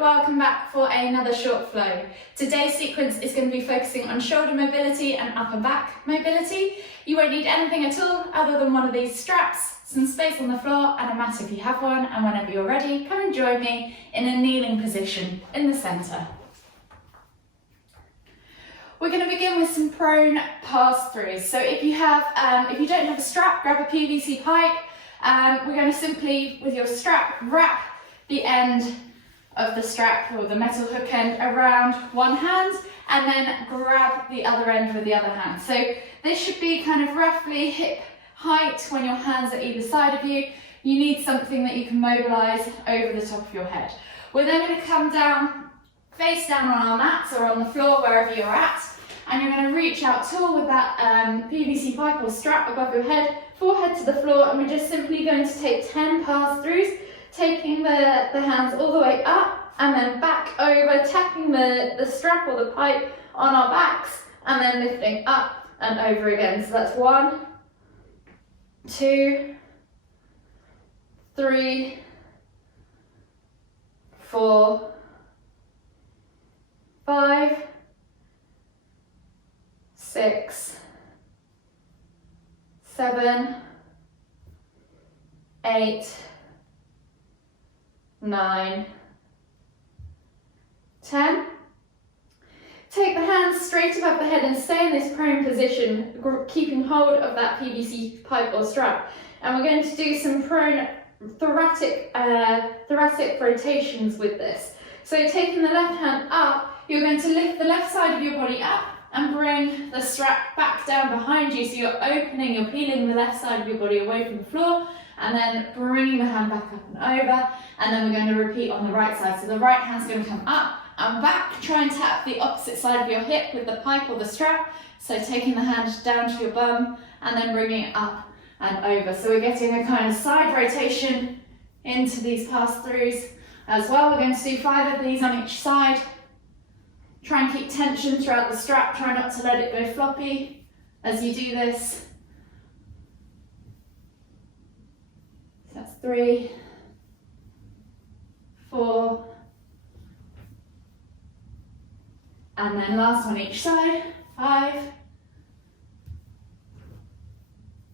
welcome back for another short flow. Today's sequence is going to be focusing on shoulder mobility and upper back mobility. You won't need anything at all other than one of these straps, some space on the floor and a mat if you have one, and whenever you're ready, come and join me in a kneeling position in the centre. We're going to begin with some prone pass-throughs. So if you don't have a strap, grab a PVC pipe. We're going to simply, with your strap, wrap the end of the strap or the metal hook end around one hand and then grab the other end with the other hand. So this should be kind of roughly hip height when your hands are either side of you. You need something that you can mobilise over the top of your head. We're then going to come down, face down on our mats or on the floor wherever you're at, and you're going to reach out tall with that PVC pipe or strap above your head, forehead to the floor, and we're just simply going to take 10 pass-throughs, taking the hands all the way up and then back over, tapping the strap or the pipe on our backs and then lifting up and over again. So that's 1, 2, 3, 4, 5, 6, 7, 8, 9, 10. Take the hands straight above the head and stay in this prone position, keeping hold of that PVC pipe or strap. And we're going to do some prone thoracic rotations with this. So taking the left hand up, you're going to lift the left side of your body up and bring the strap back down behind you. So you're peeling the left side of your body away from the floor, and then bringing the hand back up and over, and then we're going to repeat on the right side. So the right hand's going to come up and back, try and tap the opposite side of your hip with the pipe or the strap. So taking the hand down to your bum and then bringing it up and over. So we're getting a kind of side rotation into these pass-throughs as well. We're going to do 5 of these on each side. Try and keep tension throughout the strap, try not to let it go floppy as you do this. So that's 3, 4, and then last one each side, 5,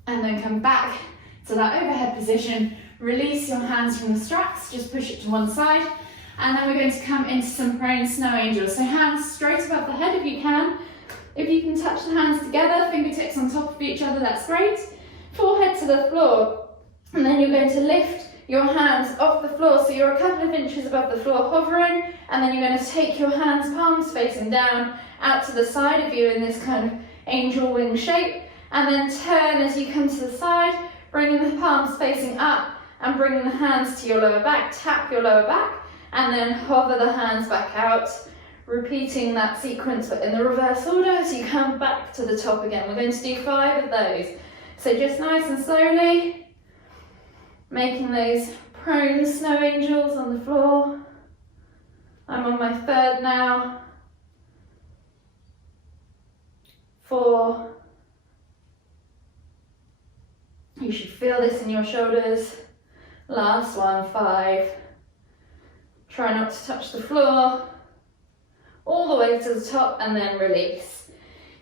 and then come back to that overhead position. Release your hands from the straps, just push it to one side, and then we're going to come into some prone snow angels. So hands straight above the head if you can. If you can touch the hands together, fingertips on top of each other, that's great. Forehead to the floor, and then you're going to lift your hands off the floor, so you're a couple of inches above the floor hovering, and then you're going to take your hands, palms facing down, out to the side of you in this kind of angel wing shape, and then turn as you come to the side, bringing the palms facing up and bringing the hands to your lower back, tap your lower back, and then hover the hands back out, repeating that sequence but in the reverse order as you come back to the top again. We're going to do 5 of those. So just nice and slowly, making those prone snow angels on the floor. I'm on my 3rd now. 4. You should feel this in your shoulders. Last one, 5. Try not to touch the floor. All the way to the top and then release.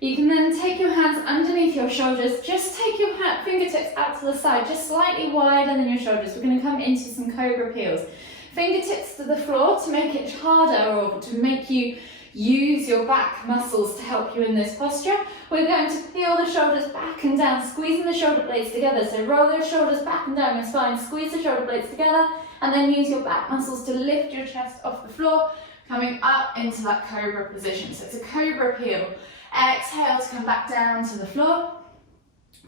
You can then take your hands underneath your shoulders. Just take your fingertips out to the side, just slightly wider than your shoulders. We're going to come into some cobra peels. Fingertips to the floor to make it harder or to make you use your back muscles to help you in this posture. We're going to peel the shoulders back and down, squeezing the shoulder blades together. So roll those shoulders back and down your spine, squeeze the shoulder blades together, and then use your back muscles to lift your chest off the floor, coming up into that cobra position. So it's a cobra peel. Exhale to come back down to the floor,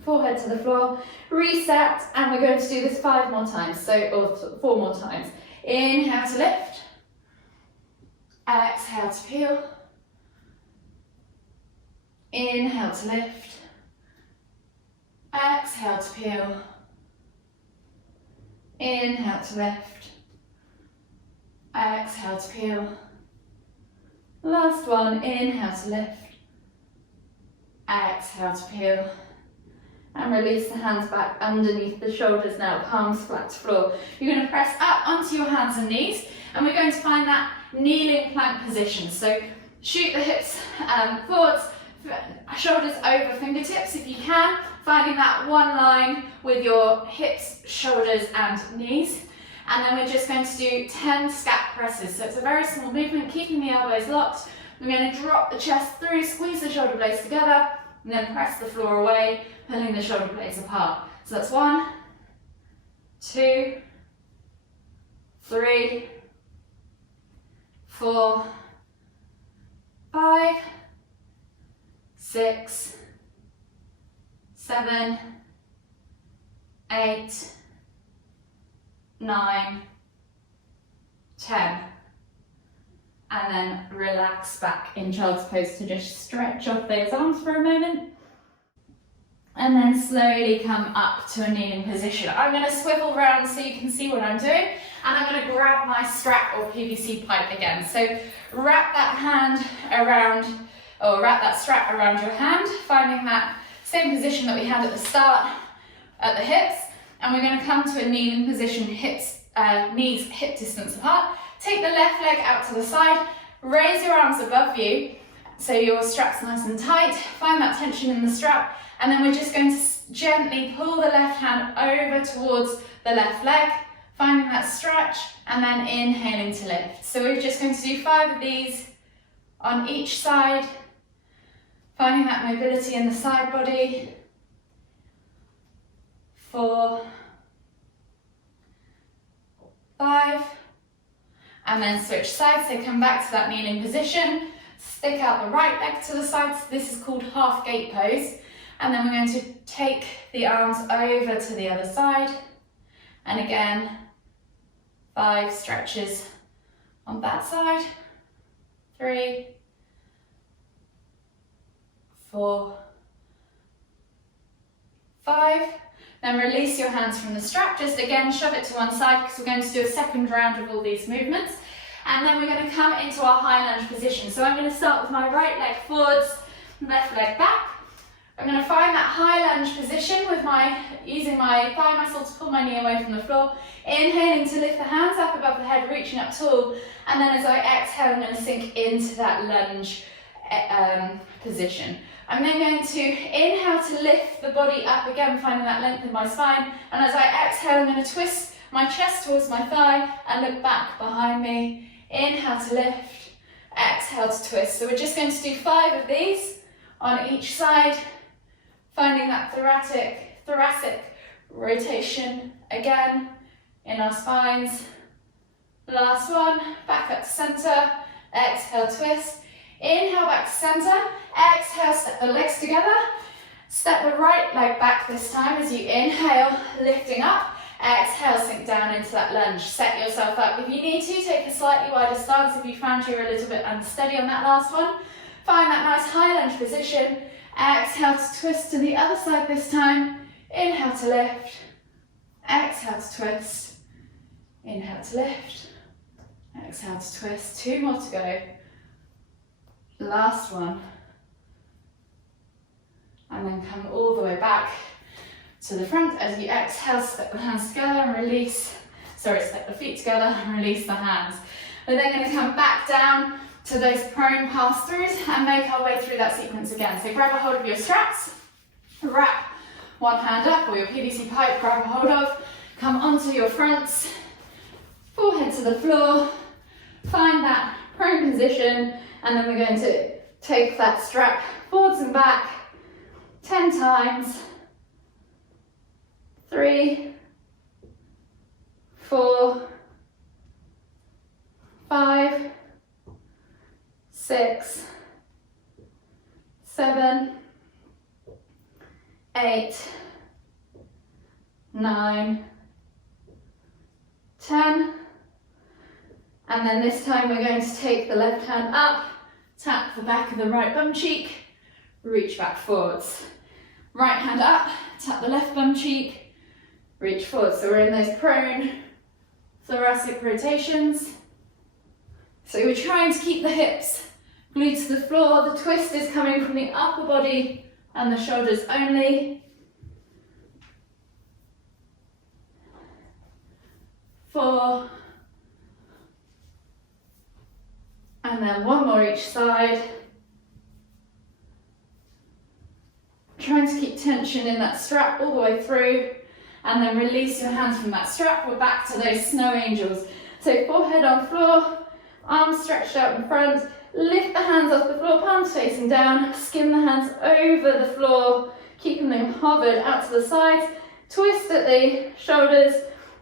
forehead to the floor, reset, and we're going to do this 5 more times, or 4 more times. Inhale to lift, exhale to peel, inhale to lift, exhale to peel, inhale to lift, exhale to peel. Last one, inhale to lift, exhale to peel, and release the hands back underneath the shoulders now, palms flat to floor. You're going to press up onto your hands and knees, And we're going to find that kneeling plank position. So shoot the hips forwards, shoulders over fingertips if you can, finding that one line with your hips, shoulders and knees. And then we're just going to do 10 scap presses. So it's a very small movement, keeping the elbows locked. We're going to drop the chest through, squeeze the shoulder blades together, and then press the floor away, pulling the shoulder blades apart. So that's 1, 2, 3, 4, 5, 6, 7, 8, 9, 10. And then relax back in child's pose to just stretch off those arms for a moment. And then slowly come up to a kneeling position. I'm going to swivel around so you can see what I'm doing. And I'm going to grab my strap or PVC pipe again. So wrap that hand around, or wrap that strap around your hand, finding that same position that we had at the start at the hips. And we're going to come to a kneeling position, knees hip distance apart. Take the left leg out to the side, raise your arms above you so your strap's nice and tight. Find that tension in the strap, and then we're just going to gently pull the left hand over towards the left leg, finding that stretch, and then inhaling to lift. So we're just going to do 5 of these on each side, finding that mobility in the side body. 4, 5, and then switch sides. So come back to that kneeling position, stick out the right leg to the side. So this is called half gate pose. And then we're going to take the arms over to the other side. And again, 5 stretches on that side. 3, 4, 5. Then release your hands from the strap. Just again, shove it to one side because we're going to do a second round of all these movements. And then we're going to come into our high lunge position. So I'm going to start with my right leg forwards, left leg back. I'm going to find that high lunge position with using my thigh muscle to pull my knee away from the floor. Inhaling to lift the hands up above the head, reaching up tall. And then as I exhale, I'm going to sink into that lunge position. I'm then going to inhale to lift the body up again, finding that length in my spine. And as I exhale, I'm going to twist my chest towards my thigh and look back behind me. Inhale to lift, exhale to twist. So we're just going to do 5 of these on each side, finding that thoracic rotation again in our spines. Last one, back up to center, exhale, twist. Inhale back to center, exhale, step the legs together. Step the right leg back this time as you inhale, lifting up. Exhale, sink down into that lunge. Set yourself up. If you need to, take a slightly wider stance if you found you're a little bit unsteady on that last one. Find that nice high lunge position. Exhale to twist to the other side this time. Inhale to lift. Exhale to twist. Inhale to lift. Exhale to twist. 2 more to go. Last one. And then come all the way back to the front. As you exhale, step the hands together and release. Step the feet together and release the hands. We're then going to come back down to those prone pass-throughs and make our way through that sequence again. So grab a hold of your straps, wrap one hand up, or your PVC pipe, grab a hold of, come onto your fronts, forehead to the floor, find that prone position, and then we're going to take that strap forwards and back 10 times. 3, 4, 5, 6, 7, 8, 9, 10. And then this time we're going to take the left hand up, tap the back of the right bum cheek, reach back forwards. Right hand up, tap the left bum cheek, reach forward. So we're in those prone thoracic rotations. So we're trying to keep the hips glued to the floor. The twist is coming from the upper body and the shoulders only. 4, And then one more each side. Trying to keep tension in that strap all the way through, and then release your hands from that strap. We're back to those snow angels. So forehead on floor, arms stretched out in front, lift the hands off the floor, palms facing down, skim the hands over the floor, keeping them hovered out to the sides, twist at the shoulders,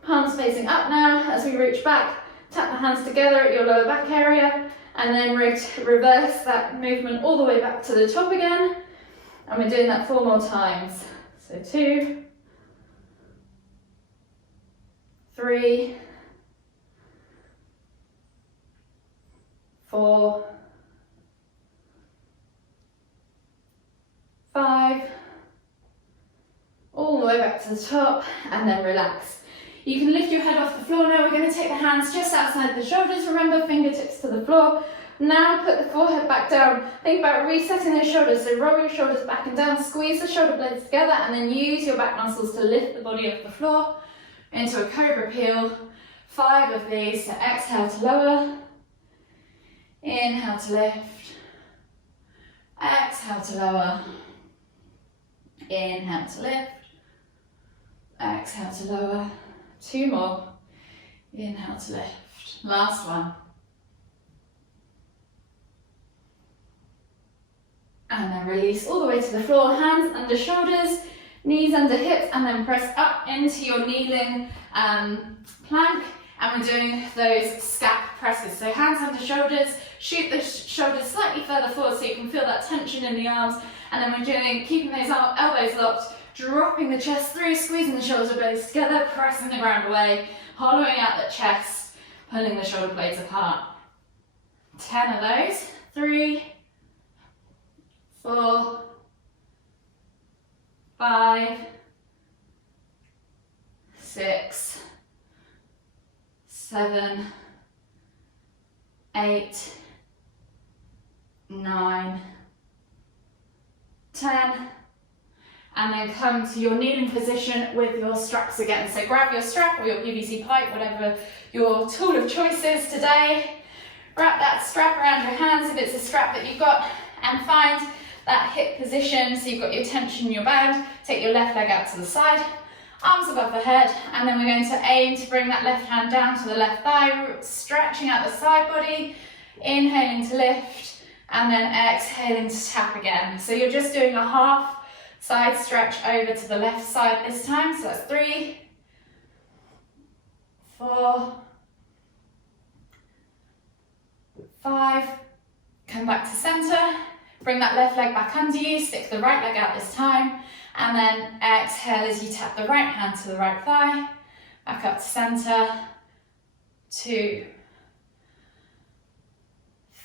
palms facing up now as we reach back, tap the hands together at your lower back area, and then reverse that movement all the way back to the top again. And we're doing that 4 more times. So 2, 3, 4, 5, all the way back to the top, and then relax. You can lift your head off the floor now. We're going to take the hands just outside the shoulders. Remember, fingertips to the floor. Now put the forehead back down. Think about resetting those shoulders. So roll your shoulders back and down, squeeze the shoulder blades together, and then use your back muscles to lift the body off the floor into a cobra peel. 5 of these. So exhale to lower. Inhale to lift. Exhale to lower. Inhale to lift. Exhale to lower. 2 more. Inhale to lift. Last one. And then release all the way to the floor. Hands under shoulders, knees under hips, and then press up into your kneeling plank. And we're doing those scap presses. So hands under shoulders, shoot the shoulders slightly further forward so you can feel that tension in the arms. And then we're doing, keeping those elbows locked, dropping the chest through, squeezing the shoulder blades together, pressing the ground away, hollowing out the chest, pulling the shoulder blades apart. 10 of those. 3, 4, 5, 6, 7, 8, 9, 10, and then come to your kneeling position with your straps again. So grab your strap or your PVC pipe, whatever your tool of choice is today. Wrap that strap around your hands if it's a strap that you've got, and find that hip position so you've got your tension in your band. Take your left leg out to the side, arms above the head, and then we're going to aim to bring that left hand down to the left thigh, stretching out the side body, inhaling to lift, and then exhaling to tap again. So you're just doing a half side stretch over to the left side this time. So that's 3, 4, 5, come back to center, bring that left leg back under you, stick the right leg out this time, and then exhale as you tap the right hand to the right thigh, back up to center, 2,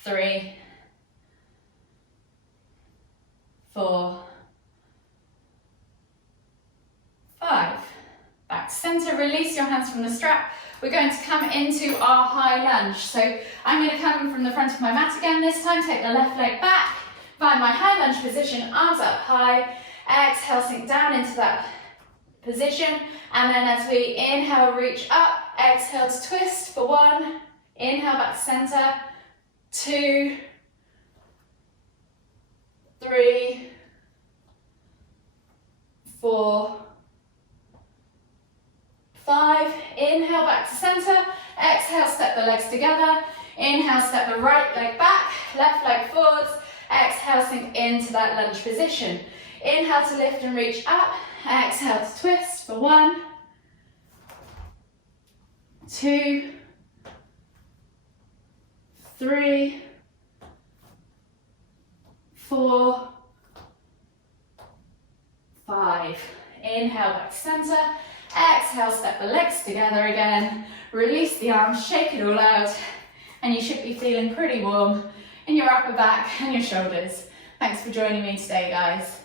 3, 4, 5. Back to center, release your hands from the strap. We're going to come into our high lunge. So I'm going to come from the front of my mat again this time, take the left leg back, find my high lunge position, arms up high, exhale, sink down into that position, and then as we inhale, reach up, exhale to twist for 1, inhale back to center, 2, 3, 4, 5, inhale back to center, exhale, step the legs together, inhale, step the right leg back, left leg forwards, exhale, sink into that lunge position. Inhale to lift and reach up, exhale to twist for 1, 2, 3, 4, 5. Inhale back to center, exhale, step the legs together again, release the arms, shake it all out, and you should be feeling pretty warm in your upper back and your shoulders. Thanks for joining me today, guys.